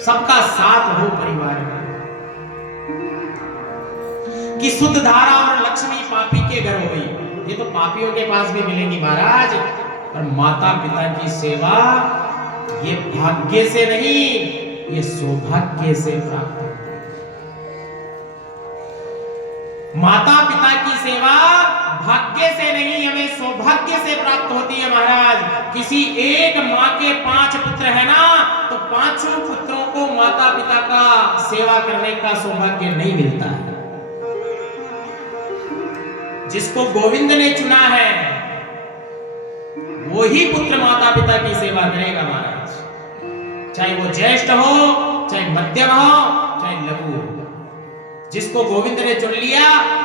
सबका साथ हो परिवार में, कि शुद्ध धारा और लक्ष्मी पापी के घर हुई। ये तो पापियों के पास भी मिलेंगी महाराज, पर माता पिता की सेवा ये भाग्य से नहीं, ये सौभाग्य से प्राप्त होती है। माता पिता की सेवा भाग्य से नहीं, हमें सौभाग्य से प्राप्त होती है महाराज। किसी एक माँ के 5 पुत्र है ना, तो 5 पुत्रों को माता पिता का सेवा करने का सौभाग्य नहीं मिलता है। जिसको गोविंद ने चुना है वो ही पुत्र माता पिता की सेवा करेगा महाराज, चाहे वो ज्येष्ठ हो, चाहे मध्यम हो, चाहे लघु हो। जिसको गोविंद ने चुन लिया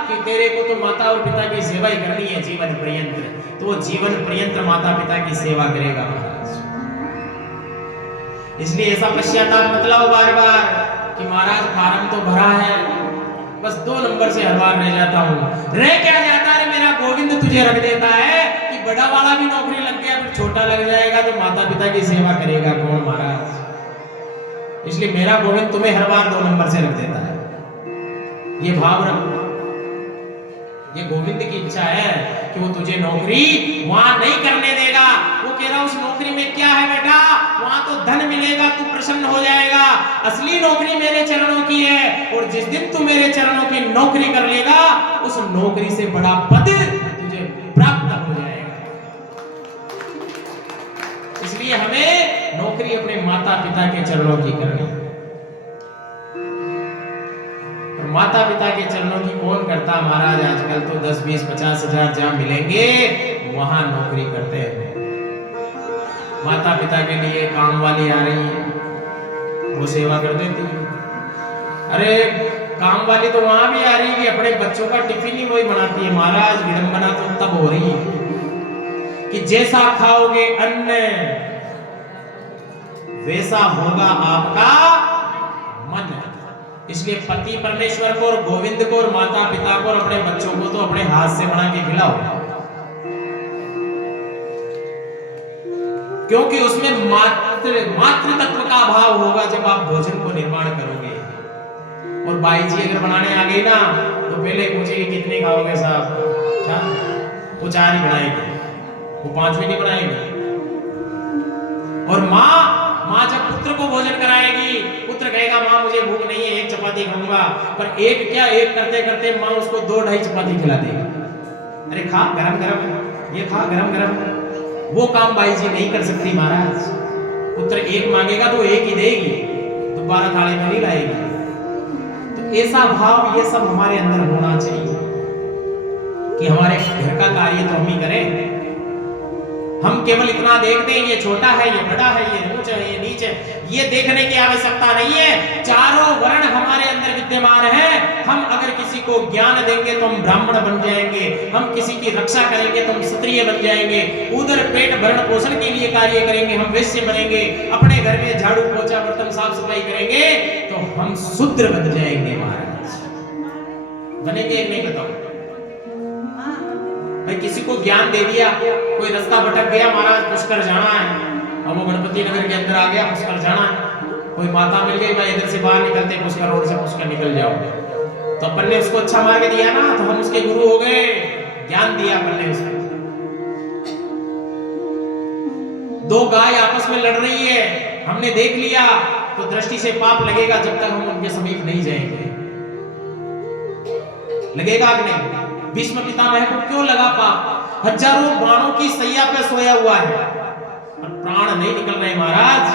कि तेरे को तो माता और पिता की सेवा ही करनी है जीवन पर्यंत, तो वो जीवन पर्यंत माता पिता की सेवा करेगा महाराज। इसलिए ऐसा पश्चाताप मत लाओ बार बार कि महाराज फार्म तो भरा है, बस 2 नंबर से हर बार रह जाता हूँ। रह क्या जाता है, मेरा गोविंद तुझे रख देता है कि बड़ा वाला भी नौकरी लग गया, फिर छोटा लग जाएगा तो माता पिता की सेवा करेगा कौन महाराज। इसलिए मेरा गोविंद तुम्हें हर बार 2 नंबर से रख देता है, ये भाव रखो। ये गोविंद की इच्छा है कि वो तुझे नौकरी वहां नहीं करने देगा। वो कह रहा उस नौकरी में क्या है बेटा, वहां तो धन मिलेगा, तू प्रसन्न हो जाएगा। असली नौकरी मेरे चरणों की है, और जिस दिन तू मेरे चरणों की नौकरी कर लेगा, उस नौकरी से बड़ा पद तुझे प्राप्त हो जाएगा। इसलिए हमें नौकरी अपने माता पिता के चरणों की करनी है। माता पिता के चरणों की कौन करता महाराज, आजकल तो 10, 20, 50 हजार जहां मिलेंगे वहां नौकरी करते हैं। माता पिता के लिए काम वाली आ रही है, वो सेवा कर देती है। अरे काम वाली तो वहां भी आ रही है कि अपने बच्चों का टिफिन ही वही बनाती है महाराज। विडंबना तो तब हो रही है कि जैसा खाओगे अन्न वैसा होगा आपका मन। इसलिए पति परमेश्वर को और गोविंद को और माता पिता को और अपने बच्चों को तो अपने हाथ से बना के खिलाओ, क्योंकि उसमें मातृ तत्व का अभाव होगा जब आप भोजन को निर्माण करोगे। और बाई जी अगर बनाने आ गई ना तो पहले पूछेगी कितने खाओगे साहब, वो 4 ही बनाएगी, वो 5 भी नहीं बनाएगी। और माँ जब पुत्र को भोजन कराएगी, पुत्र कहेगा माँ मुझे भूख नहीं है, 1 चपाती खाऊंगा, पर एक क्या एक करते करते माँ उसको 2-2.5 चपाती खिला देगी। अरे खा गरम गरम, ये खा गरम गरम। वो काम बाई जी नहीं कर सकती महाराज। पुत्र 1 मांगेगा तो 1 ही देगी, दोबारा थाली में नहीं लाएगी। तो ऐसा भाव ये सब हमारे अंदर होना चाहिए कि हमारे घर का कार्य तो हम ही करें। हम केवल इतना देखते हैं ये छोटा है, ये बड़ा है, ये ऊंचा है, ये नीचे, ये देखने की आवश्यकता नहीं है। चारों वर्ण हमारे अंदर विद्यमान है। हम अगर किसी को ज्ञान देंगे तो हम ब्राह्मण बन जाएंगे, हम किसी की रक्षा करेंगे तो हम क्षत्रिय बन जाएंगे, उधर पेट भरण पोषण के लिए कार्य करेंगे हम वैश्य बनेंगे, अपने घर में झाड़ू पोछा बर्तन साफ सफाई करेंगे तो हम शूद्र बन जाएंगे महाराज। बनेंगे नहीं बताओ भाई। किसी को ज्ञान दे दिया, कोई रास्ता भटक गया महाराज, पुष्कर जाना है, अब वो गणपति नगर के अंदर आ गया, पुष्कर जाना है, कोई माता मिल गई भाई इधर से बाहर निकलते पुष्कर रोड से पुष्कर निकल जाओ, तो अपन ने उसको अच्छा मार्ग दिया ना, तो हम उसके गुरु हो गए, ज्ञान दिया अपन ने उसको। 2 गाय आपस में लड़ रही है, हमने देख लिया तो दृष्टि से पाप लगेगा जब तक हम उनके समीप नहीं जाएंगे। लगेगा कि नहीं? भीष्म पितामह को क्यों लगा पाप? हजारों बाणों की सैया पे सोया हुआ है और प्राण नहीं निकल रहे महाराज,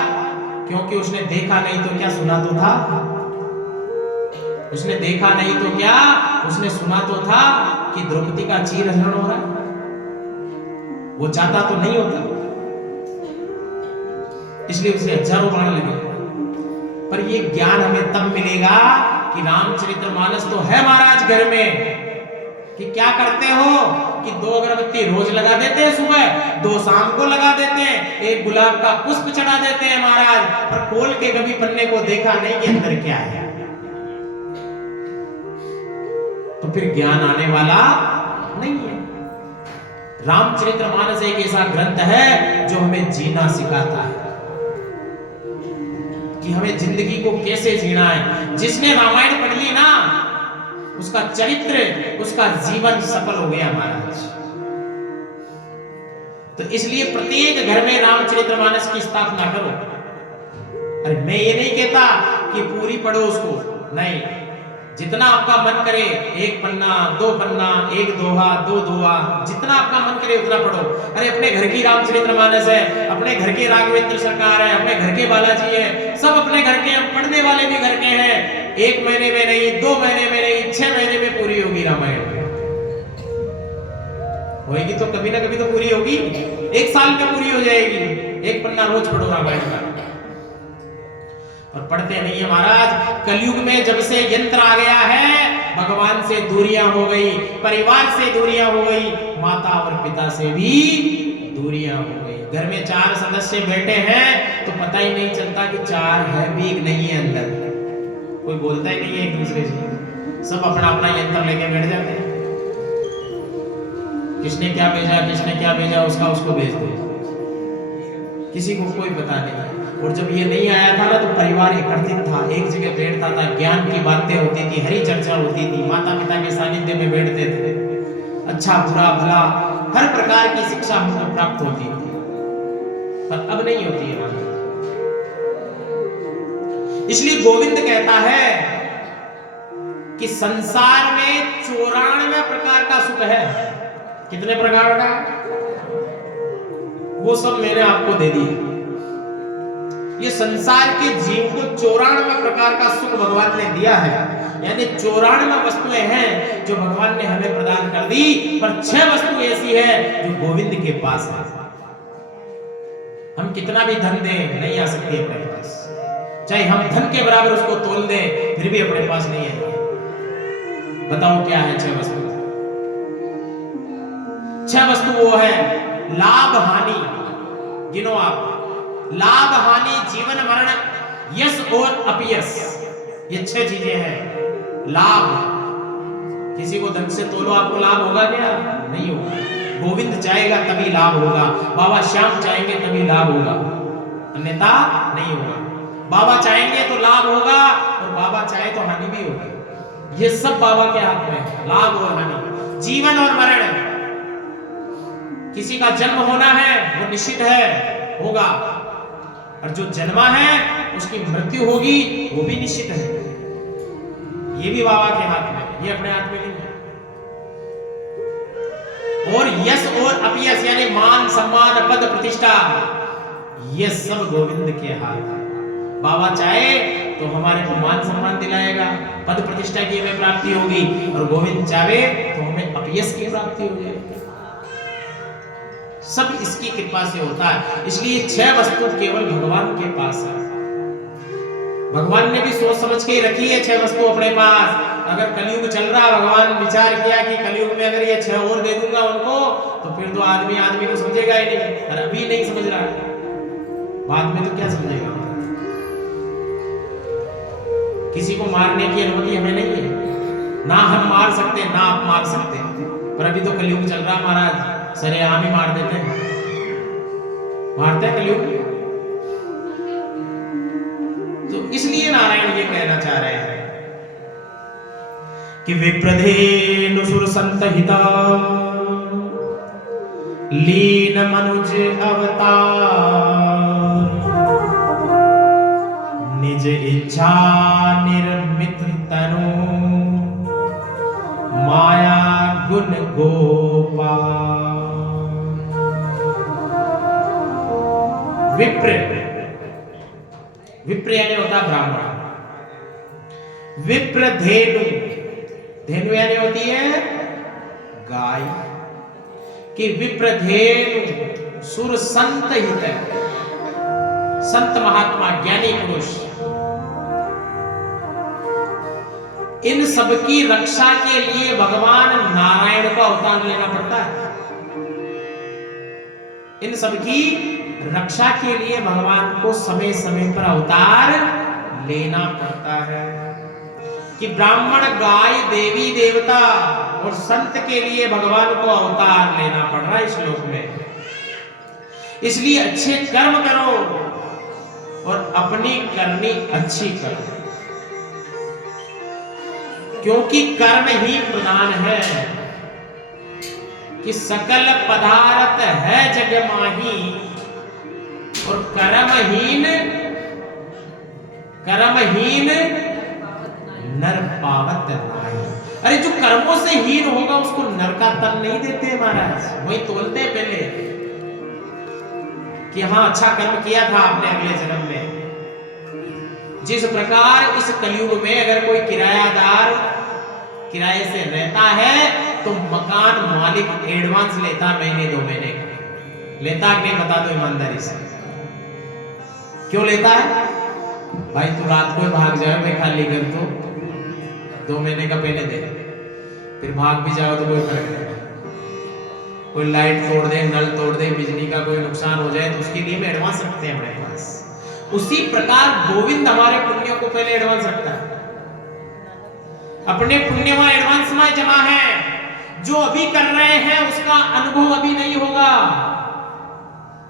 क्योंकि उसने देखा नहीं तो क्या सुना तो था। उसने देखा नहीं तो क्या उसने सुना तो था कि द्रौपदी का चीरहरण हो रहा है। वो चाहता तो नहीं होता, इसलिए उसे हजारों बाण लगे। पर ये ज्ञान हमें तब मिलेगा कि रामचरितमानस तो है महाराज घर में, कि क्या करते हो कि 2 अगरबत्ती रोज लगा देते हैं, सुबह 2 शाम को लगा देते हैं, 1 गुलाब का पुष्प चढ़ा देते हैं महाराज, पर खोल के कभी पन्ने को देखा नहीं कि अंदर क्या है। तो फिर ज्ञान आने वाला नहीं है। रामचरितमानस एक ऐसा ग्रंथ है जो हमें जीना सिखाता है। कि हमें जिंदगी को कैसे जीना है। जिसने रामायण पढ़ ली ना, उसका चरित्र, उसका जीवन सफल हो गया महाराज। तो इसलिए प्रत्येक घर में रामचरितमानस की स्थापना करो। अरे मैं ये नहीं कहता कि पूरी पढ़ो उसको, नहीं, जितना आपका मन करे, एक पन्ना, दो पन्ना, एक दोहा, दो दोहा, जितना आपका मन करे उतना पढ़ो। अरे अपने घर की रामचरितमानस है, अपने घर के राघवेंद्र सरकार है, अपने घर के बालाजी है, सब अपने घर के, पढ़ने वाले भी घर के हैं। 1 महीने में नहीं, 2 महीने में नहीं, 6 महीने में पूरी होगी रामायण। होगी तो कभी ना कभी तो पूरी होगी, 1 साल में पूरी हो जाएगी। 1 पन्ना रोज पढ़ो रामायण का। और पढ़ते नहीं है महाराज। कलयुग में जब से यंत्र आ गया है, भगवान से दूरियां हो गई, परिवार से दूरियां हो गई, माता और पिता से भी दूरियां हो गई। घर में 4 सदस्य बैठे हैं तो पता ही नहीं चलता कि 4 है भी नहीं है अंदर। कोई बोलता ही नहीं है एक दूसरे से, सब अपना अपना यंत्र लेके बैठ जाते हैं। किसने क्या भेजा, किसने क्या भेजा, उसका उसको भेज दो, किसी को कोई पता नहीं। और जब ये नहीं आया था ना, तो परिवार एकत्रित था, एक जगह बैठता था, ज्ञान की बातें होती थी, हरी चर्चा होती थी, माता पिता के सानिध्य में बैठते थे, अच्छा बुरा भला हर प्रकार की शिक्षा हमको प्राप्त होती थी। पर अब नहीं होती है माता। इसलिए गोविंद कहता है कि संसार में 94 प्रकार का सुख है। कितने प्रकार का? वो सब मैंने आपको दे दिया। ये संसार के जीव को 94 प्रकार का सुख भगवान ने दिया है। यानी 94 वस्तुएं हैं जो भगवान ने हमें प्रदान कर दी, पर 6 वस्तु ऐसी है जो गोविंद के पास है। हम कितना भी धन दें, नहीं आ सकती अपने पास। चाहे हम धन के बराबर उसको तोल दें, फिर भी अपने पास नहीं है। बताओ क्या है 6 वस्तु? 6 वस्तु वो है, लाभ हानि। गिनो आप। लाभ हानि, जीवन मरण, यश और अपयश, ये 6 चीजें हैं। लाभ, किसी को धन से तोलो, आपको लाभ होगा क्या? नहीं होगा। गोविंद चाहेगा तभी लाभ होगा, बाबा श्याम चाहेंगे तभी लाभ होगा, अन्यथा नहीं होगा। बाबा चाहेंगे तो लाभ होगा, और बाबा चाहे तो हानि भी होगी। ये सब बाबा के हाथ में है, लाभ और हानि। जीवन और मरण, किसी का जन्म होना है वो निश्चित है, होगा, और जो जन्मा है उसकी मृत्यु होगी, वो भी निश्चित है। ये भी बाबा के हाथ में, ये अपने हाथ में नहीं है। और यश और अपयश, यानी मान सम्मान पद प्रतिष्ठा, ये सब गोविंद के हाथ है। बाबा चाहे तो हमारे को मान सम्मान दिलाएगा, पद प्रतिष्ठा की हमें प्राप्ति होगी, और गोविंद चाहे तो हमें अपयश की प्राप्ति हो जाएगी। सब इसकी कृपा से होता है। इसलिए 6 वस्तु केवल भगवान के पास है। भगवान ने भी सोच समझ के रखी है 6 वस्तु अपने पास। अगर कलयुग चल रहा, भगवान विचार किया कि कलयुग में अगर ये 6 और दे दूंगा उनको, तो फिर तो आदमी को समझेगा ही नहीं। और अभी नहीं समझ रहा है, बाद में तो क्या समझेगा। किसी को मारने की अनुमति हमें नहीं है, ना हम मार सकते ना आप मार सकते। पर अभी तो कलयुग चल रहा महाराज, सरेआम ही मार देते हैं, मारते हैं कलयुग। तो इसलिए नारायण ये कहना चाह रहे हैं कि विप्रधेनु सुर संतहिता लीन मनुज अवतार, निज इच्छा निर्मित तनु माया गुण गोपाल। विप्र, विप्र यानी होता ब्राह्मण। विप्र धेनु, धेनु यानी होती है गाय। कि विप्र धेनु सुर संत हित, संत महात्मा ज्ञानी पुरुष, इन सबकी रक्षा के लिए भगवान नारायण का अवतार लेना पड़ता है। इन सबकी रक्षा के लिए भगवान को समय समय पर अवतार लेना पड़ता है। कि ब्राह्मण, गाय, देवी देवता और संत के लिए भगवान को अवतार लेना पड़ रहा है इस श्लोक में। इसलिए अच्छे कर्म करो, और अपनी करनी अच्छी करो, क्योंकि कर्म ही प्रधान है कि सकल पदार्थ है जग माही, और कर्महीन नर पावत नाही। अरे जो कर्मों से हीन होगा उसको नर का तन नहीं देते महाराज, वही तोलते पहले कि हाँ अच्छा कर्म किया था आपने अगले जन्म में। जिस प्रकार इस कलयुग में अगर कोई किरायादार किराए से रहता है तो मकान मालिक एडवांस लेता महीने 2 महीने का, लेता कि नहीं बता दो ईमानदारी से, क्यों लेता है? भाई तू रात को भाग जाए मैं खाली कर तो 2 महीने का पहले दे, फिर भाग भी जाओ तो कोई फर्क नहीं, कोई लाइट तोड़ दे, नल तोड़ दे, बिजली का कोई नुकसान हो जाए तो उसके लिए भी एडवांस रखते हैं हमारे पास। उसी प्रकार गोविंद हमारे पुण्यों को पहले एडवांस रखता है, अपने पुण्य वहां एडवांस में जमा है। जो अभी कर रहे हैं उसका अनुभव अभी नहीं होगा।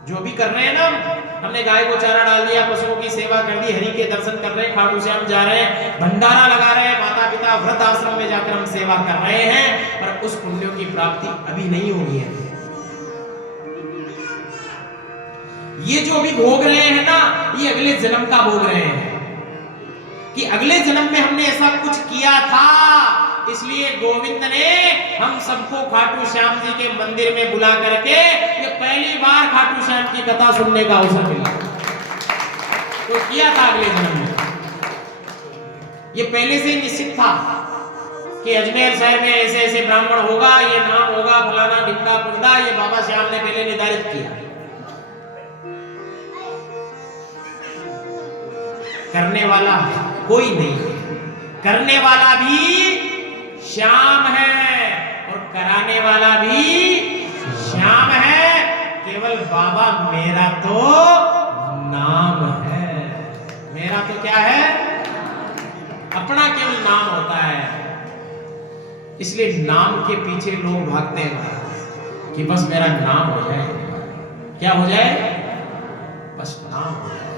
जो अभी कर रहे हैं ना, हमने गाय को चारा डाल दिया, पशुओं की सेवा कर दी, हरि के दर्शन कर रहे हैं, खाटू श्याम जा रहे हैं, भंडारा लगा रहे हैं, माता पिता व्रत आश्रम में जाकर हम सेवा कर रहे हैं, पर उस पुण्यों की प्राप्ति अभी नहीं हुई है। ये जो अभी भोग रहे हैं ना, ये अगले जन्म का भोग रहे हैं कि अगले जन्म में हमने ऐसा कुछ किया था, इसलिए गोविंद ने हम सबको खाटू श्याम जी के मंदिर में बुला करके ये पहली बार खाटू श्याम की कथा सुनने का अवसर मिला। तो किया था अगले जन्म में, ये पहले से निश्चित था कि अजमेर शहर में ऐसे ऐसे ब्राह्मण होगा, ये नाम होगा फलाना ढिमका पुंडा, ये बाबा श्याम ने पहले निर्धारित किया। करने वाला कोई नहीं, करने वाला भी श्याम है और कराने वाला भी श्याम है, केवल बाबा मेरा तो नाम है। मेरा तो क्या है? अपना केवल नाम होता है। इसलिए नाम के पीछे लोग भागते हैं कि बस मेरा नाम हो जाए। क्या हो जाए? बस नाम हो जाए।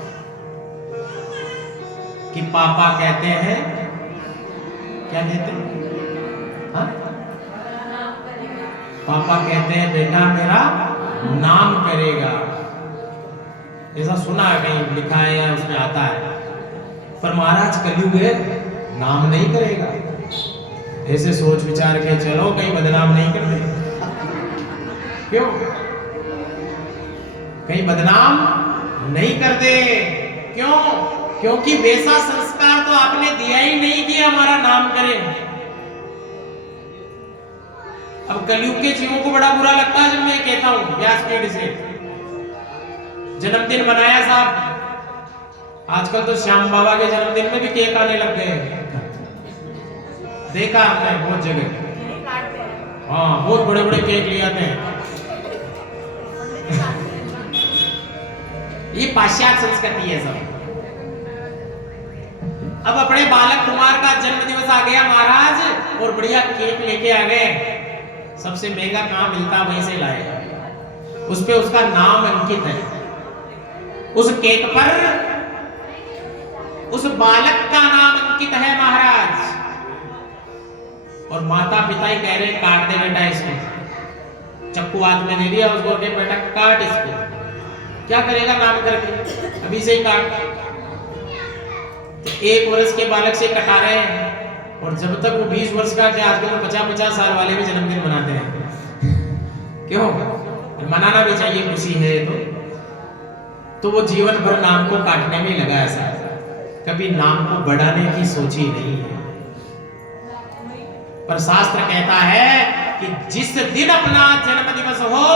कि पापा कहते हैं, क्या कहते हैं? हाँ? पापा कहते हैं बेटा मेरा नाम करेगा, ऐसा सुना है कहीं लिखा है या उसमें आता है। पर महाराज कलयुग है, नाम नहीं करेगा। ऐसे सोच विचार के चलो, कहीं बदनाम नहीं कर दे। क्यों? कहीं बदनाम नहीं कर दे। क्यों? क्योंकि वैसा संस्कार तो आपने दिया ही नहीं कि हमारा नाम करे। अब कलयुग के जीवों को बड़ा बुरा लगता है जब मैं कहता हूं व्यासपीठ से जन्मदिन मनाया साहब। आजकल तो श्याम बाबा के जन्मदिन में भी केक आने लग गए, देखा आपने बहुत जगह। हाँ, बहुत बड़े बड़े केक ले आते हैं। ये पाश्चात्य संस्कृति है सब। अब अपने बालक कुमार का जन्म दिवस आ गया महाराज, और बढ़िया केक लेके आ गए। सबसे महंगा कहाँ मिलता वहीं से लाए। उस पे उसका नाम अंकित है, उस केक पर उस बालक का नाम अंकित है महाराज। और माता पिता ही कह रहे काट दे बेटा इसको। चक्कू हाथ में दे दिया उसको, बेटा काट इसको। क्या करेगा नाम करके? अभी से ही काट। तो 1 वर्ष के बालक से कटा रहे हैं, और जब तक वो 20 वर्ष का, क्या आजकल तो 50-50 साल वाले भी जन्मदिन मनाते हैं। क्यों? मनाना भी चाहिए, खुशी है तो वो जीवन भर नाम को काटने में लगा है साहब, कभी नाम को बढ़ाने की सोची नहीं है। पर शास्त्र कहता है कि जिस दिन अपना जन्म दिवस हो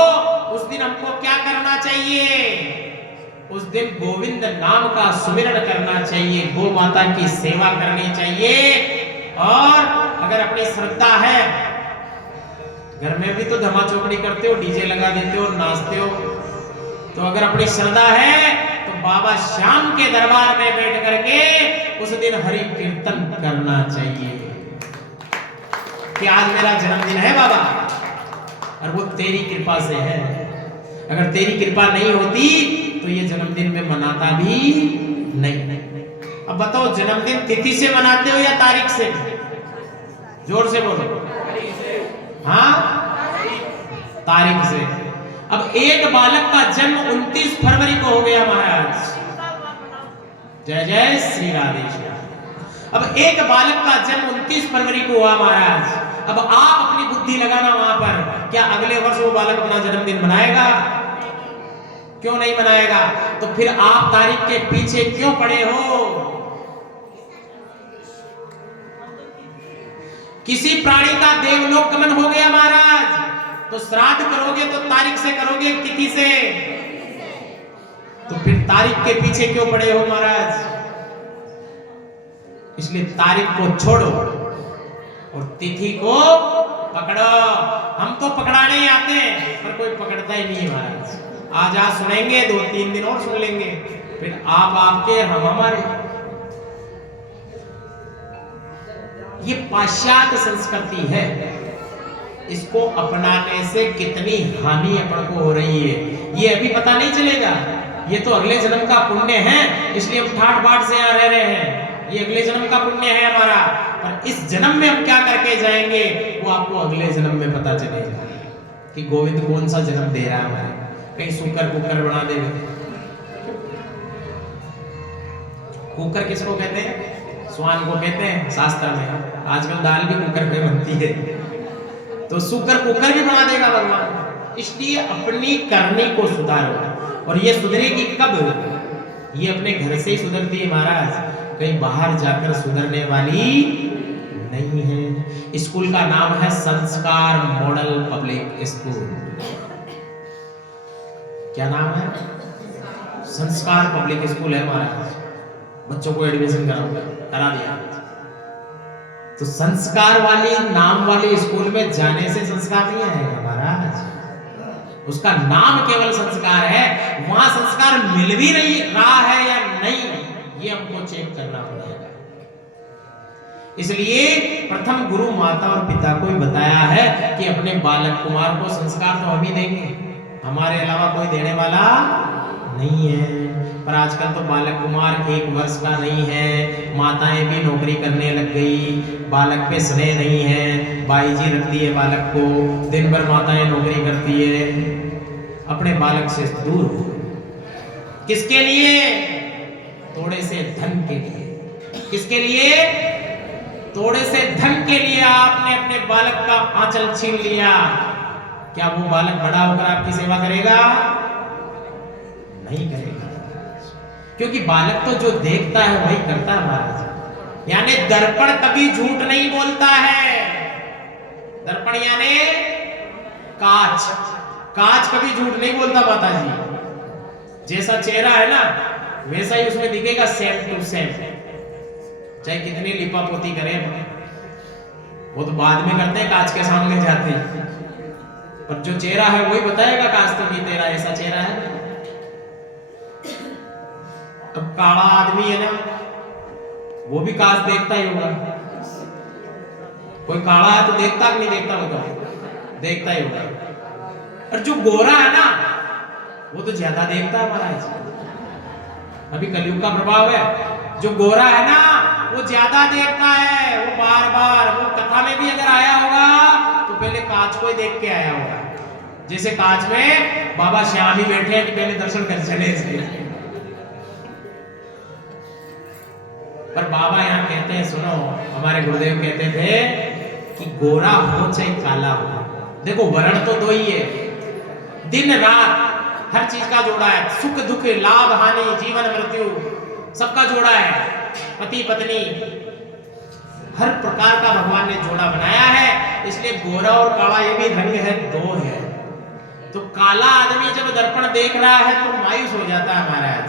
उस दिन हमको क्या करना चाहिए? उस दिन गोविंद नाम का सुमिरन करना चाहिए, गौ माता की सेवा करनी चाहिए। और अगर अपनी श्रद्धा है, घर में भी तो धमा चौकड़ी करते हो, डीजे लगा देते हो, नाचते हो, तो अगर अपनी श्रद्धा है तो बाबा श्याम के दरबार में बैठ करके उस दिन हरि कीर्तन करना चाहिए कि आज मेरा जन्मदिन है बाबा, और वो तेरी कृपा से है। अगर तेरी कृपा नहीं होती तो ये जन्मदिन में मनाता भी नहीं। अब बताओ, जन्मदिन तिथि से मनाते हो या तारीख से? जोर से बोलो। हाँ, तारीख से। अब एक बालक का जन्म 29 फरवरी को हो गया महाराज। जय जय श्री राधे श्याम। अब एक बालक का जन्म 29 फरवरी को हुआ महाराज। अब आप अपनी बुद्धि लगाना वहां पर, क्या अगले वर्ष वो बालक अपना जन्मदिन मनाएगा? क्यों नहीं मनाएगा? तो फिर आप तारीख के पीछे क्यों पड़े हो? किसी प्राणी का देवलोक गमन हो गया महाराज, तो श्राद्ध करोगे तो तारीख से करोगे, तिथि से? तो फिर तारीख के पीछे क्यों पड़े हो महाराज? इसलिए तारीख को छोड़ो और तिथि को पकड़ो। हम तो पकड़ाने ही आते हैं, पर कोई पकड़ता ही नहीं है महाराज। आज सुनेंगे, 2-3 दिन और सुन लेंगे, फिर आप आपके, हम हमारे। ये पाश्चात्य संस्कृति है, इसको अपनाने से कितनी हानि अपन को हो रही है ये अभी पता नहीं चलेगा। ये तो अगले जन्म का पुण्य है, इसलिए हम ठाट बाट से यहाँ रह रहे हैं। ये अगले जन्म का पुण्य है हमारा, पर इस जन्म में हम क्या करके जाएंगे वो आपको अगले जन्म में पता चलेगा कि गोविंद कौन सा जन्म दे रहा है हमारे। कहीं सुकर कुकर बना दे। कुकर किसको कहते हैं? स्वान को कहते हैं शास्त्र में। आजकल दाल भी कुकर पे बनती है, तो सुकर कुकर भी बना देगा भगवान। इसलिए अपनी करनी को सुधारो। और ये सुधरेगी कब? ये अपने घर से ही सुधरती है महाराज, कहीं बाहर जाकर सुधरने वाली नहीं है। स्कूल का नाम है संस्कार मॉडल पब्लिक स्कूल। क्या नाम है? संस्कार पब्लिक स्कूल है महाराज। बच्चों को एडमिशन करा दिया। तो संस्कार वाली नाम वाले स्कूल में जाने से संस्कार नहीं आएगा महाराज। उसका नाम केवल संस्कार है, वहां संस्कार मिल भी नहीं रहा है या नहीं, ये हमको चेक करना पड़ेगा। इसलिए प्रथम गुरु माता और पिता को ही बताया है कि अपने बालक कुमार को संस्कार तो हम ही देंगे, हमारे अलावा कोई देने वाला नहीं है। पर आजकल तो बालक कुमार 1 वर्ष का नहीं है, माताएं भी नौकरी करने लग गई, बालक पे स्नेह नहीं है, बाई जी रखती है बालक को, दिन भर माताएं नौकरी करती है, अपने बालक से दूर हो। किसके लिए? थोड़े से धन के लिए। किसके लिए? थोड़े से धन के लिए आपने अपने बालक का आंचल छीन लिया। क्या वो बालक बड़ा होकर आपकी सेवा करेगा? नहीं करेगा, क्योंकि बालक तो जो देखता है वही करता है महाराज। यानी दर्पण कभी झूठ नहीं बोलता है। दर्पण यानी कांच, कांच कभी झूठ नहीं बोलता माता जी। जैसा चेहरा है ना, वैसा ही उसमें दिखेगा, सेम टू सेम। चाहे कितनी लिपा पोती करें, वो तो बाद में करते हैं, कांच के सामने जाते हैं, पर जो चेहरा है वही बताएगा कांच तो कि तेरा ऐसा चेहरा है। अब काला आदमी है ना, वो भी कांच देखता ही होगा। कोई काला है तो देखता कि नहीं देखता होगा? देखता ही होगा। और जो गोरा है ना, वो तो ज्यादा देखता है महाराज। अभी कलयुग का प्रभाव है। जो गोरा है ना, वो ज्यादा देखता है। वो बार बार, वो कथा में भी अगर आया होगा तो पहले कांच को ही देख के आया होगा। जैसे कांच में बाबा श्याम ही बैठे हैं कि पहले दर्शन कर चले इसके। पर बाबा यहाँ कहते हैं, सुनो, हमारे गुरुदेव कहते थे कि गोरा हो चाहे काला हो, देखो वर्ण तो 2 ही है। दिन रात हर चीज का जोड़ा है, सुख दुख, लाभ हानि, जीवन मृत्यु, सबका जोड़ा है। पति पत्नी, हर प्रकार का भगवान ने जोड़ा बनाया है। इसलिए गोरा और काला ये भी रंग है, 2 है। तो काला आदमी जब दर्पण देख रहा है तो मायूस हो जाता है महाराज,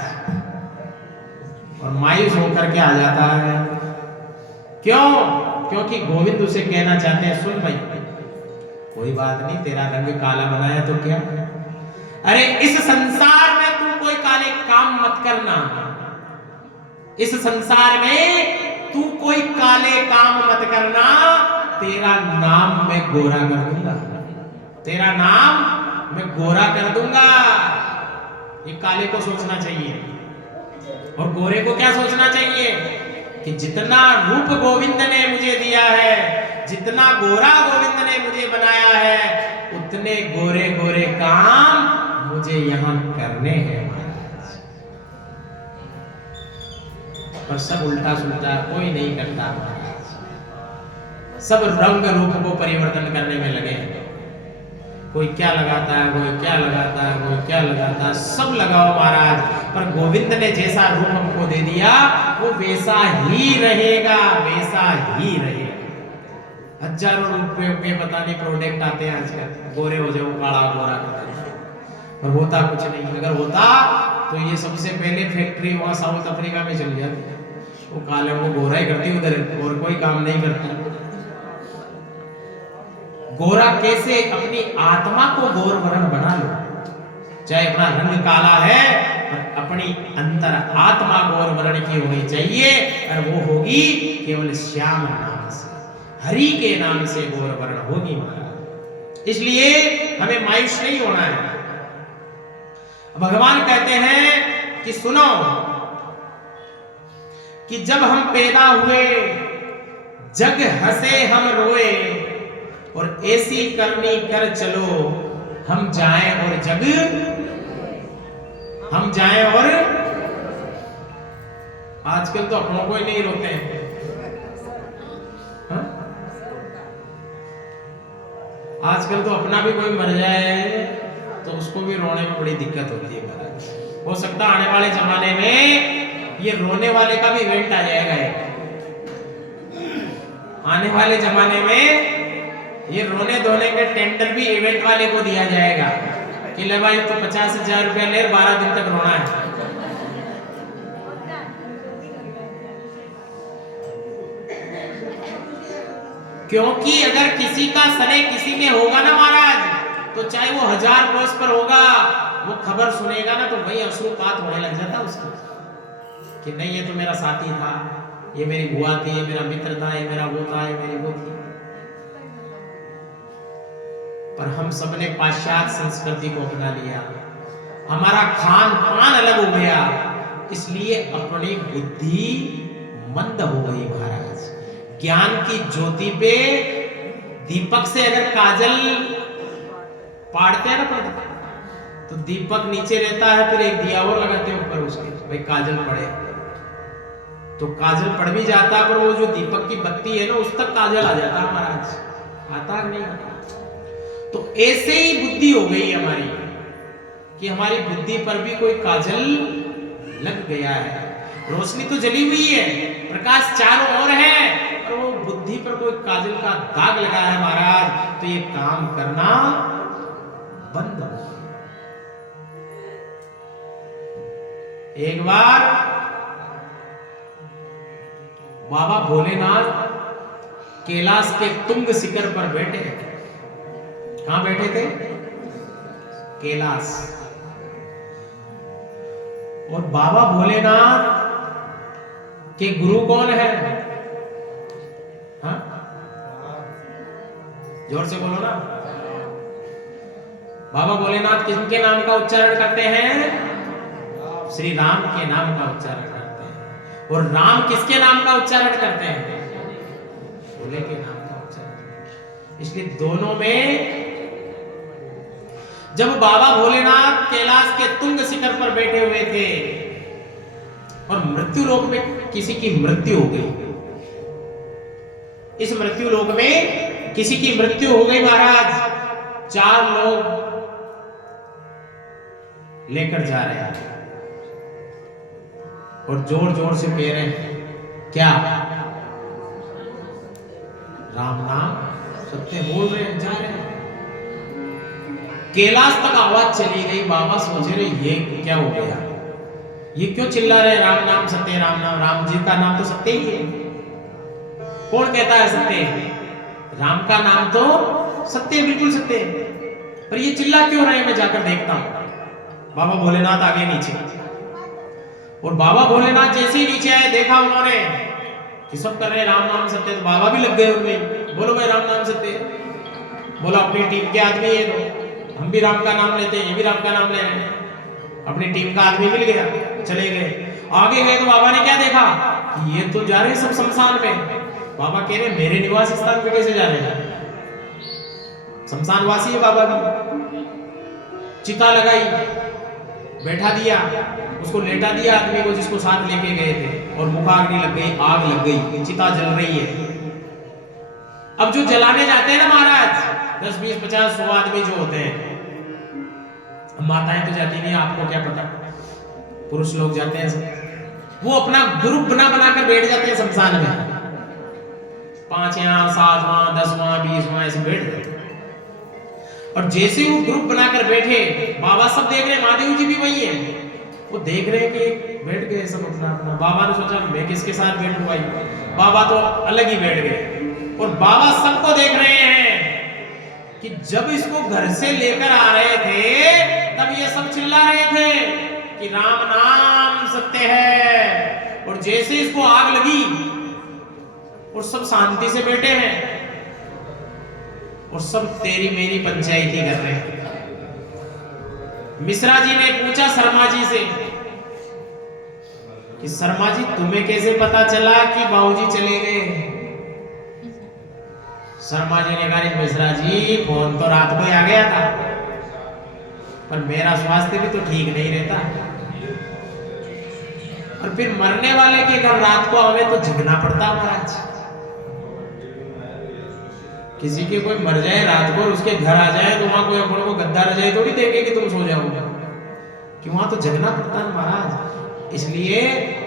और मायूस होकर के आ जाता है। क्यों? क्योंकि गोविंद उसे कहना चाहते हैं, सुन भाई, कोई बात नहीं, तेरा रंग काला बनाया तो क्या, अरे इस संसार में तू कोई काले काम मत करना। इस संसार में तू कोई काले काम मत करना, तेरा नाम मैं गोरा कर दूंगा, तेरा नाम मैं गोरा कर दूंगा। ये काले को सोचना चाहिए। और गोरे को क्या सोचना चाहिए कि जितना रूप गोविंद ने मुझे दिया है, जितना गोरा गोविंद ने मुझे बनाया है, उतने गोरे गोरे काम मुझे यहां करने हैं महाराज। पर सब उल्टा सुलटा, कोई नहीं करता महाराज। सब रंग रूप को परिवर्तन करने में लगे हैं। कोई क्या लगाता है, कोई क्या लगाता है, कोई क्या लगाता है, सब लगाओ महाराज, पर गोविंद ने जैसा रूप हमको दे दिया वो वैसा ही रहेगा, वैसा ही रहेगा। हजारों रुपए के पता नहीं प्रोडक्ट आते हैं आजकल, गोरे हो जाओ, काला गोरा कर देते, पर होता कुछ नहीं। अगर होता तो ये सबसे पहले फैक्ट्री वहां साउथ अफ्रीका में चली जाती, वो काले को गोरा ही करती उधर, और कोई काम नहीं करता। गोरा कैसे? अपनी आत्मा को गौर वर्ण बना लो, चाहे अपना रंग काला है पर अपनी अंतर आत्मा गौर वर्ण की होनी चाहिए, और वो होगी केवल श्याम नाम से, हरि के नाम से गौर वर्ण होगी महाराज। इसलिए हमें मायूस नहीं होना है। भगवान कहते हैं कि सुनो, कि जब हम पैदा हुए जग हंसे हम रोए, और ऐसी करनी कर चलो हम जाएं और जग, हम जाएं और, आजकल तो अपनों को ही नहीं रोते हैं। आजकल तो अपना भी कोई मर जाए तो उसको भी रोने में बड़ी दिक्कत होती है महाराज। हो सकता है आने वाले जमाने में ये रोने वाले का भी इवेंट आ जाएगा। आने वाले जमाने में ये रोने धोने के टेंडर भी इवेंट वाले को दिया जाएगा कि ले भाई तो 50,000 रुपया ले, 12 दिन तक रोना है। क्योंकि अगर किसी का सने किसी में होगा ना महाराज, तो चाहे वो 1000 कोस पर होगा, वो खबर सुनेगा ना तो वही अश्रुपात होने लग जाता उसको, कि नहीं ये तो मेरा साथी था, ये मेरी बुआ थी, ये मेरा मित्र था, ये मेरा वो था, ये मेरी वो थी। पर हम सबने पाश्चात्य संस्कृति को अपना लिया, हमारा खान पान अलग हो गया, इसलिए अपनी बुद्धि मंद हो गई महाराज। ज्ञान की ज्योति पे दीपक से अगर काजल पाड़ते हैं ना, तो दीपक नीचे रहता है, फिर एक दिया और लगाते हैं ऊपर उसके, भाई काजल पड़े, तो काजल पड़ भी जाता है, पर वो जो दीपक की बत्ती है ना उस तक काजल आ जाता है महाराज, आता नहीं आता। तो ऐसे ही बुद्धि हो गई हमारी, कि हमारी बुद्धि पर भी कोई काजल लग गया है। रोशनी तो जली हुई है, प्रकाश चारों ओर है, पर वो बुद्धि पर कोई काजल का दाग लगा है महाराज, तो ये काम करना बंद हो। एक बार बाबा भोलेनाथ कैलाश के तुंग शिखर पर बैठे। कहां बैठे थे? कैलाश। और बाबा भोलेनाथ के गुरु कौन है? हाँ? जोर से बोलो ना। बाबा भोलेनाथ किसके नाम का उच्चारण करते हैं? श्री राम के नाम का उच्चारण करते हैं। और राम किसके नाम का उच्चारण करते हैं? भोले के नाम का उच्चारण। इसलिए दोनों में, जब बाबा भोलेनाथ कैलाश के तुंग शिखर पर बैठे हुए थे और मृत्यु लोक में किसी की मृत्यु हो गई, इस मृत्यु लोक में किसी की मृत्यु हो गई महाराज, 4 लोग लेकर जा रहे हैं और जोर जोर से कह रहे हैं क्या? राम नाम सत्य बोल रहे हैं, जा रहे हैं। कैलाश तक आवाज चली गई। बाबा सोच रहे ये क्या हो गया, ये क्यों चिल्ला रहे राम नाम सत्य, राम नाम? राम जी का नाम तो सत्य ही है। कौन कहता है सत्य है? राम का नाम तो सत्य, बिल्कुल सत्य है, पर ये चिल्ला क्यों रहे? मैं जाकर देखता हूं। बाबा भोलेनाथ आगे नीचे, और बाबा भोलेनाथ जैसे ही नीचे आए, देखा उन्होंने कि सब कर रहे राम नाम सत्य, तो बाबा भी लग गए उनमें, बोलो भाई राम नाम सत्य। बोला अपनी टीम के आदमी है तो हम भी राम का नाम लेते हैं, ये भी राम का नाम ले रहे हैं। अपनी टीम का आदमी मिल गया, चले गए। आगे गए तो बाबा ने क्या देखा कि ये तो जा रहे हैं सब शमशान में। बाबा कह रहे मेरे निवास स्थान पे कैसे जा रहे हैं? शमशानवासी है बाबा भी। चिता लगाई, बैठा दिया, उसको लेटा दिया आदमी को जिसको साथ लेके गए थे, और मुखाग्नि लग गई, आग लग गई, चिता जल रही है। अब जो जलाने जाते हैं ना महाराज, 10 20 50 100 आदमी जो होते हैं, माताएं तो जाती नहीं, आपको क्या पता, पुरुष लोग जाते हैं, वो अपना ग्रुप बना कर बैठ जाते हैं शमशान में। 5 यहाँ 7 वहां 10 वहां 20 वहां ऐसे बैठ गए। और जैसे वो ग्रुप बनाकर बैठे, बाबा सब देख रहे हैं, महादेव जी भी वही है, वो देख रहे हैं कि बैठ गए सब अपना अपना। बाबा ने सोचा मैं किसके साथ बैठूं भाई, बाबा तो अलग ही बैठ गए। और बाबा सबको देख रहे हैं कि जब इसको घर से लेकर आ रहे थे तब ये सब चिल्ला रहे थे कि राम नाम सत्य है, और जैसे इसको आग लगी और सब शांति से बैठे हैं और सब तेरी मेरी पंचायती कर रहे हैं। मिश्रा जी ने पूछा शर्मा जी से कि शर्मा जी तुम्हें कैसे पता चला कि बाबूजी चले गए? शर्मा जी ने कहा मिश्रा जी फोन तो रात को ही आ गया था, पर मेरा स्वास्थ्य भी तो ठीक नहीं रहता, और फिर मरने वाले के घर रात को हमें तो जगना पड़ता महाराज। किसी के कोई मर जाए रात को और उसके घर आ जाए तो वहां कोई अपने को गद्दा रजाई थोड़ी देखे कि तुम सो जाओगे, कि वहां तो जगना पड़ता है महाराज। इसलिए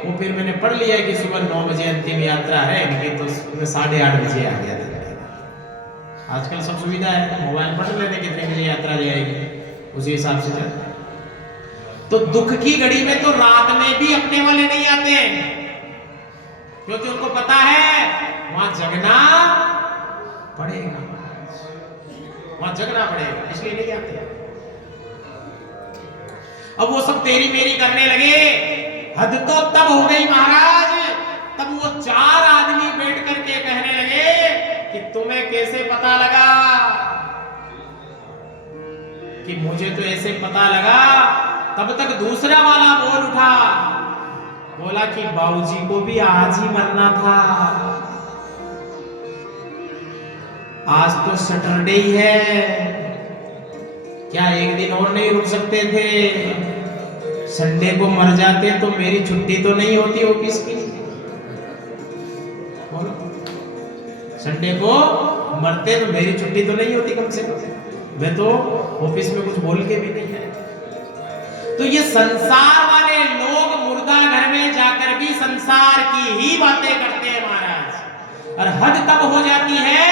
वो फिर मैंने पढ़ लिया कि सुबह 9 बजे अंतिम यात्रा है इनकी, तो 8:30 बजे आ गया था। आजकल सब सुविधा है, मोबाइल पढ़ लेते कितने बजे यात्रा जाएगी, उसी हिसाब से चल। तो दुख की घड़ी में तो रात में भी अपने वाले नहीं आते हैं, क्योंकि उनको पता है वहां जगना पड़ेगा, वहां जगना पड़ेगा, इसलिए नहीं आते। अब वो सब तेरी मेरी करने लगे। हद तो तब हो गई महाराज, तब वो 4 आदमी बैठ करके कहने लगे कि तुम्हें कैसे पता लगा? कि मुझे तो ऐसे पता लगा। तब तक दूसरा वाला बोल उठा, बोला कि बाबूजी को भी आज ही मरना था, आज तो सैटरडे ही है, क्या एक दिन और नहीं रुक सकते थे? संडे को मर जाते तो मेरी छुट्टी तो नहीं होती ऑफिस की। संडे को मरते तो मेरी छुट्टी तो नहीं होती कम से कम, मैं तो ऑफिस में कुछ बोल के भी नहीं है। तो ये संसार वाले लोग मुर्दा घर में जाकर भी संसार की ही बातें करते हैं महाराज। और हद तब हो जाती है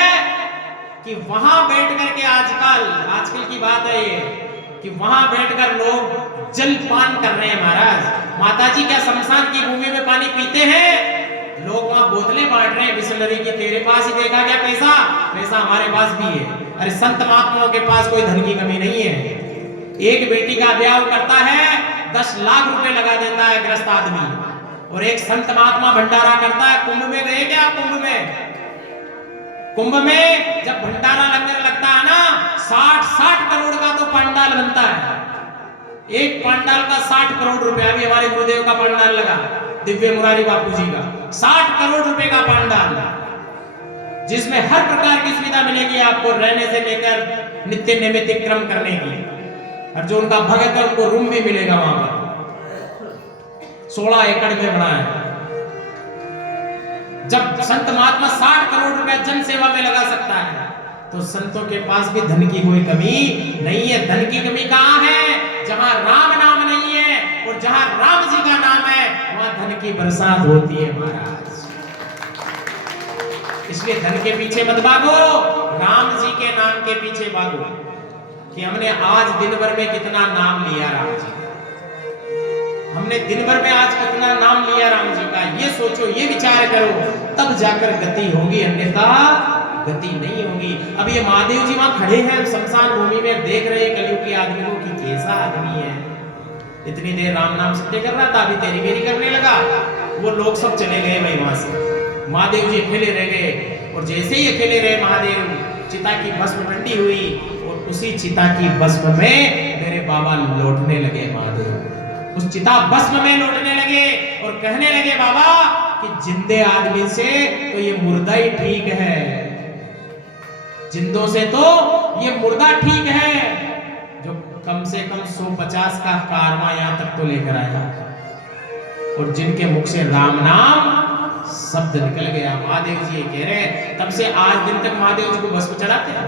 कि वहां बैठ करके आजकल की बात है ये, कि वहां बैठकर लोग जलपान कर रहे हैं महाराज। माताजी क्या शमशान की भूमि में पानी पीते हैं? लोग वहां बोतलें बांट रहे हैं बिसलरी की। तेरे पास ही देखा क्या पैसा? पैसा हमारे पास भी है। अरे संत महात्माओं के पास कोई धन की कमी नहीं है। एक बेटी का ब्याह करता है 10 लाख रुपए लगा देता है ग्रस्त आदमी, और एक संत महात्मा भंडारा करता है। कुंभ में गए क्या? कुंभ में जब भंडारा लंगर लगता है ना, 60 करोड़ का तो पंडाल बनता है। एक पंडाल का 60 करोड़ रुपया, भी हमारे गुरुदेव का पंडाल लगा, दिव्य मुरारी बापू जी का 60 करोड़ रुपए का पंडाल, जिसमें हर प्रकार की सुविधा मिलेगी आपको, रहने से लेकर नित्य नैमित्तिक क्रम करने की। और जो उनका भगत है उनको रूम भी मिलेगा वहां पर। 16 एकड़ में बना है। जब संत महात्मा 60 करोड़ रुपया जन सेवा में लगा सकता है, तो संतों के पास भी धन की कोई कमी नहीं है। धन की कमी कहां है? जहां राम नाम नहीं है, और जहां राम जी का नाम है वहां धन की बरसात होती है महाराज। इसलिए धन के पीछे मत भागो, राम जी के नाम के पीछे भागो। कि हमने आज दिन भर में कितना नाम लिया राम जी का, हमने दिन भर में आज कितना नाम लिया राम जी का, ये सोचो, ये विचार करो, तब जाकर गति होगी, अन्यथा गति नहीं होगी। अब ये महादेव जी वहां खड़े हैं शमशान भूमि में, देख रहे हैं कलयुग के आदमी को कि कैसा आदमी है, इतनी देर राम नाम सत्य कर रहा था, अभी तेरी मेरी करने लगा। वो लोग सब चले गए भाई वहां से, महादेव जी अकेले रह गए। और जैसे ही अकेले रहे महादेव, चिता की भस्म ठंडी हुई, और उसी चिता की भस्म में मेरे बाबा लौटने लगे महादेव। उस चिता भस्म में लौटने लगे और कहने लगे बाबा कि जिंदे आदमी से तो ये मुर्दा ही ठीक है, जिंदों से तो ये मुर्दा ठीक है, जो कम से कम 150 का कारवा यहां तक तो लेकर आया और जिनके मुख से राम नाम शब्द निकल गया। महादेव जी ये कह रहे हैं तब से आज दिन तक महादेव जी को भस्म चढ़ाते हैं।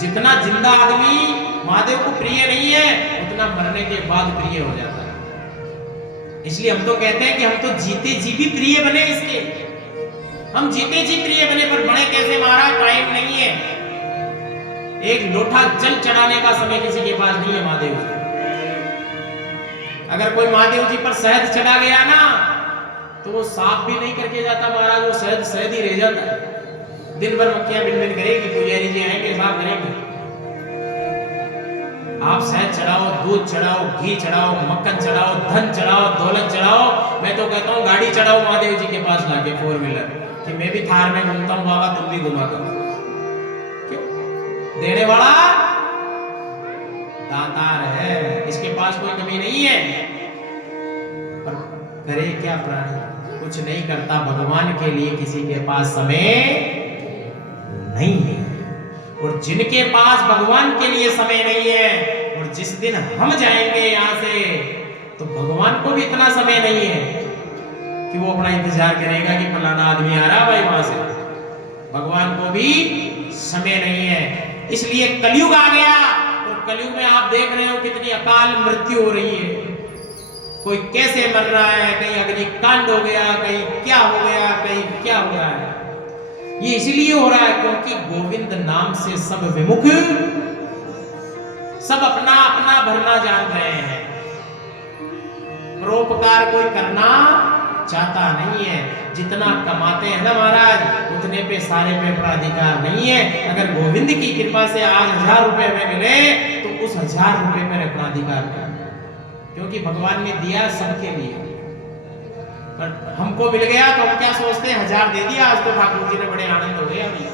जितना जिंदा आदमी महादेव को प्रिय नहीं है उतना मरने के बाद प्रिय हो जाता है। इसलिए हम तो कहते हैं कि हम तो जीते जी भी प्रिय बने इसके, हम जीते जी प्रिय बने, पर बड़े कैसे महाराज, टाइम नहीं है। एक लोटा जल चढ़ाने का समय किसी के पास नहीं है महादेव जी। अगर कोई महादेव जी पर शहद चढ़ा गया ना तो वो साफ भी नहीं करके जाता महाराज, वो शहद शहद ही रह जाता है। दिन भर मक्खियां बिन बिन करेगी, पुजारी जी आएंगे साफ करेंगे। आप शहद चढ़ाओ, दूध चढ़ाओ, घी चढ़ाओ, मक्खन चढ़ाओ, धन चढ़ाओ, दौलत चढ़ाओ, मैं तो कहता हूँ गाड़ी चढ़ाओ महादेव जी के पास लाके 4 व्हीलर, कि मैं भी थार में घूमता हूँ बाबा, तुम भी घुमा करो। क्यों? देने वाला दातार है, इसके पास कोई कमी नहीं है। पर करे क्या प्राणी, कुछ नहीं करता भगवान के लिए, किसी के पास समय नहीं है। और जिनके पास भगवान के लिए समय नहीं है, और जिस दिन हम जाएंगे यहाँ से तो भगवान को भी इतना समय नहीं है कि वो अपना इंतजार करेगा कि फलाना आदमी आ रहा भाई वहां से। भगवान को भी समय नहीं है, इसलिए कलयुग आ गया। और कलयुग में आप देख रहे हो कितनी अकाल मृत्यु हो रही है, कोई कैसे मर रहा है, कहीं अग्निकांड हो गया, कहीं क्या हो गया, कहीं क्या हो रहा है। ये इसलिए हो रहा है क्योंकि गोविंद नाम से सब विमुख, सब अपना अपना भरना जान रहे हैं, परोपकार कोई करना चाहता नहीं है। जितना कमाते हैं ना महाराज उतने पे सारे पे अपराधिकार नहीं है। अगर गोविंद की कृपा से आज 1000 रुपए में मिले तो उस 1000 रुपए पर अपराधिकार नहीं, क्योंकि भगवान ने दिया सबके लिए। पर हमको मिल गया तो हम क्या सोचते हैं 1000 दे दिया आज तो ठाकुर जी ने, बड़े आनंद हो गए अभी।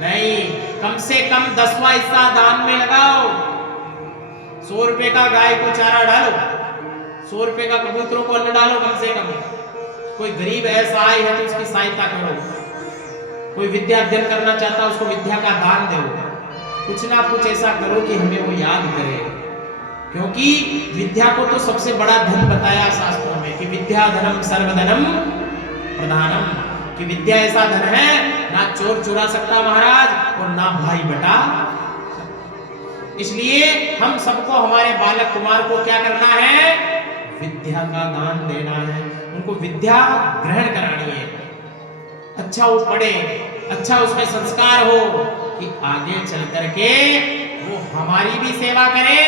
नहीं, कम से कम 10वां हिस्सा दान में लगाओ। 100 रुपए का गाय को चारा डालो, 100 रुपए का कबूतरों को अन्न डालो कम से कम। कोई गरीब है, सहाय है तो उसकी सहायता करो। कोई विद्या अध्ययन करना चाहता है उसको विद्या का दान दो। कुछ ना कुछ ऐसा करो कि हमें वो याद करे, क्योंकि विद्या को तो सबसे बड़ा धन बताया शास्त्रों में कि विद्या धनम सर्वधनम प्रधानम, कि विद्या ऐसा धन है ना चोर चुरा सकता महाराज और ना भाई बेटा। इसलिए हम सबको, हमारे बालक कुमार को क्या करना है, विद्या का दान देना है, उनको विद्या ग्रहण करानी है। अच्छा वो पढ़े, अच्छा उसमें संस्कार हो कि आगे चल करके वो हमारी भी सेवा करे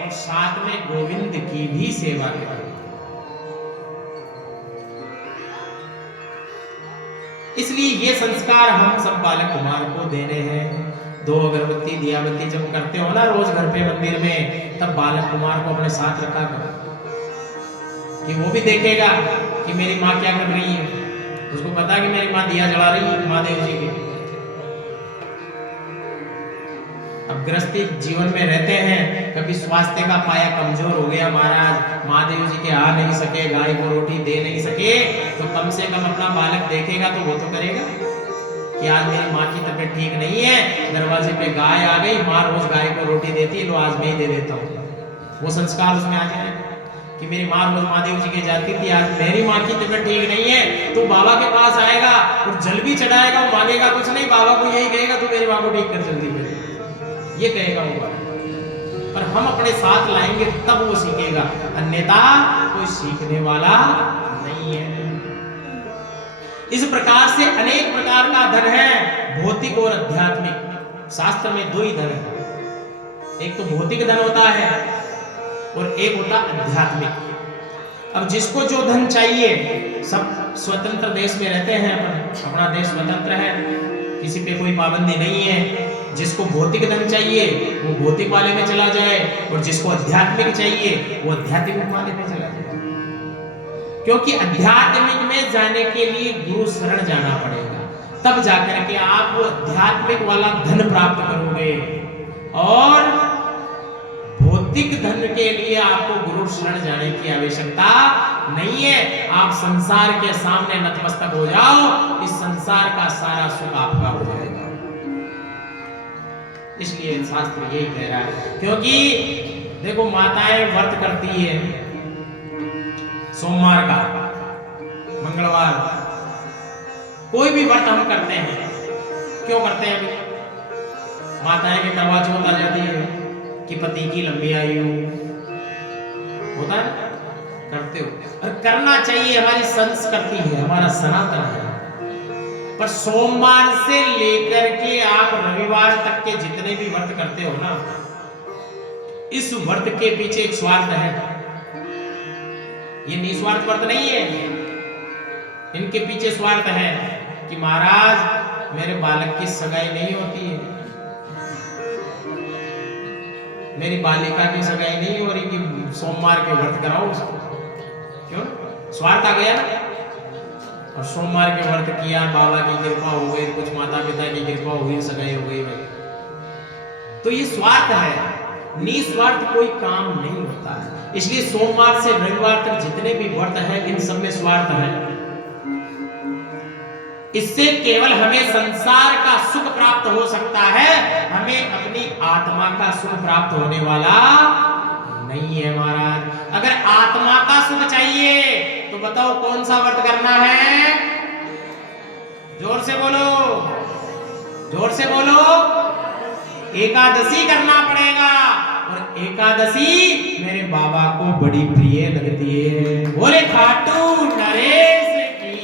और साथ में गोविंद की भी सेवा करे। इसलिए ये संस्कार हम सब बालक कुमार को देने हैं। 2 अगरबत्ती दियाबत्ती जब करते हो ना रोज घर पे मंदिर में, तब बालक कुमार को अपने साथ रखा करो कि वो भी देखेगा कि मेरी माँ क्या कर रही है। उसको पता कि मेरी माँ दिया जला रही है महादेव जी के। अब गृहस्थी जीवन में रहते हैं, कभी स्वास्थ्य का पाया कमजोर हो गया महाराज, महादेव जी के आ नहीं सके, गाय को रोटी दे नहीं सके, तो कम से कम अपना बालक देखेगा तो वो तो करेगा कि आज मेरी माँ की तबीयत ठीक नहीं है, दरवाजे पे गाय आ गई, माँ रोज गाय को रोटी देती है, लो आज मैं ही दे देता हूँ। वो संस्कार उसमें आ जाएगा कि मेरी माँ रोज महादेव जी के जाती थी, आज मेरी माँ की तबीयत ठीक नहीं है, तो बाबा के पास आएगा और जल भी चढ़ाएगा, वो मांगेगा कुछ नहीं, बाबा को यही कहेगा तू मेरी माँ को ठीक कर जल्दी में, ये कहेगा वो। पर हम अपने साथ लाएंगे तब वो सीखेगा, अन्यथा कोई सीखने वाला नहीं है। इस प्रकार से अनेक प्रकार का धन है, भौतिक और आध्यात्मिक। शास्त्र में 2 ही धन है, एक तो भौतिक धन होता है और एक होता आध्यात्मिक। अब जिसको जो धन चाहिए, सब स्वतंत्र देश में रहते हैं, अपना देश स्वतंत्र है, किसी पे कोई पाबंदी नहीं है। जिसको भौतिक धन चाहिए वो भौतिक वाले में चला जाए, और जिसको आध्यात्मिक चाहिए वो आध्यात्मिक वाले में चला जाए। क्योंकि आध्यात्मिक में जाने के लिए गुरु शरण जाना पड़ेगा, तब जाकर के आप आध्यात्मिक वाला धन प्राप्त करोगे। और भौतिक धन के लिए आपको गुरु शरण जाने की आवश्यकता नहीं है। आप संसार के सामने नतमस्तक हो जाओ, इस संसार का सारा सुख आपका हो जाएगा। इसलिए शास्त्र यही कह रहा है। क्योंकि देखो माताएं व्रत करती है सोमवार का, मंगलवार, कोई भी व्रत हम करते हैं, क्यों करते हैं? माताएं के करवा चौथ आ जाती है कि पति की लंबी आयु होता है, करते हो, और करना चाहिए, हमारी संस्कृति है, हमारा सनातन है। पर सोमवार से लेकर के आप रविवार तक के जितने भी व्रत करते हो ना, इस व्रत के पीछे एक स्वार्थ है। ये निस्वार्थ व्रत नहीं है, इनके पीछे स्वार्थ है कि महाराज मेरे बालक की सगाई नहीं होती है, मेरी बालिका की सगाई नहीं हो रही कि सोमवार के व्रत कराओ उसको। क्यों? स्वार्थ आ गया ना। और सोमवार के व्रत किया, बाबा की कृपा हो गई, कुछ माता पिता की कृपा हो गई, सगाई हो गई भाई, तो ये स्वार्थ है। निस्वार्थ कोई काम नहीं होता है। इसलिए सोमवार से रविवार तक जितने भी व्रत हैं, इन सब में स्वार्थ है। इससे केवल हमें संसार का सुख प्राप्त हो सकता है, हमें अपनी आत्मा का सुख प्राप्त होने वाला नहीं है महाराज। अगर आत्मा का सुख चाहिए तो बताओ कौन सा व्रत करना है? जोर से बोलो, जोर से बोलो। एकादशी करना पड़ेगा, और एकादशी मेरे बाबा को बड़ी प्रिय लगती है। बोले खाटू नरेश की,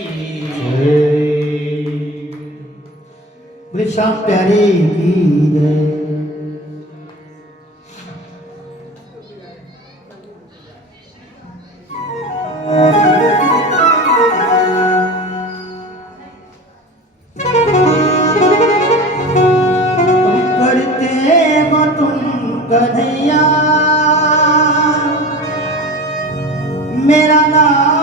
श्याम प्यारे की जय। करते हो तुम कन्हैया, मेरा नाम